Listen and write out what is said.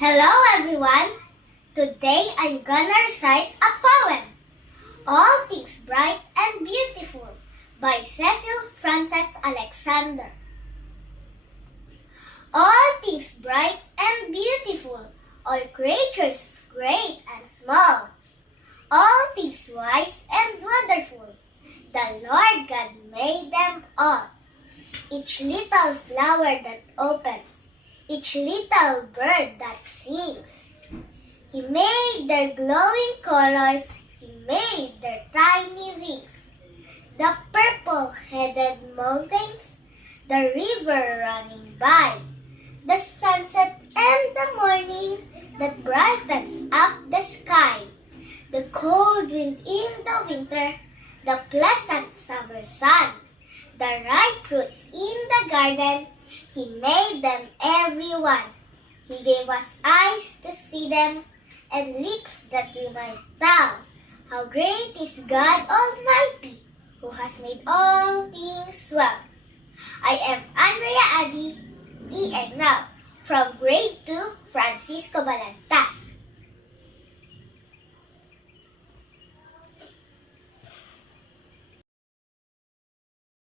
Hello everyone! Today I'm gonna recite a poem, All Things Bright and Beautiful by Cecil Frances Alexander. All things bright and beautiful, all creatures great and small, all things wise and wonderful, the Lord God made them all. Each little flower that opens, each little bird that sings. He made their glowing colors, He made their tiny wings. The purple-headed mountains, the river running by, the sunset and the morning that brightens up the sky, the cold wind in the winter, the pleasant summer sun, the ripe fruits in the garden, He made them every one. He gave us eyes to see them and lips that we might tell. How great is God Almighty, who has made all things well. I am Andrea Adi, EN now, from Grade 2, Francisco Balan.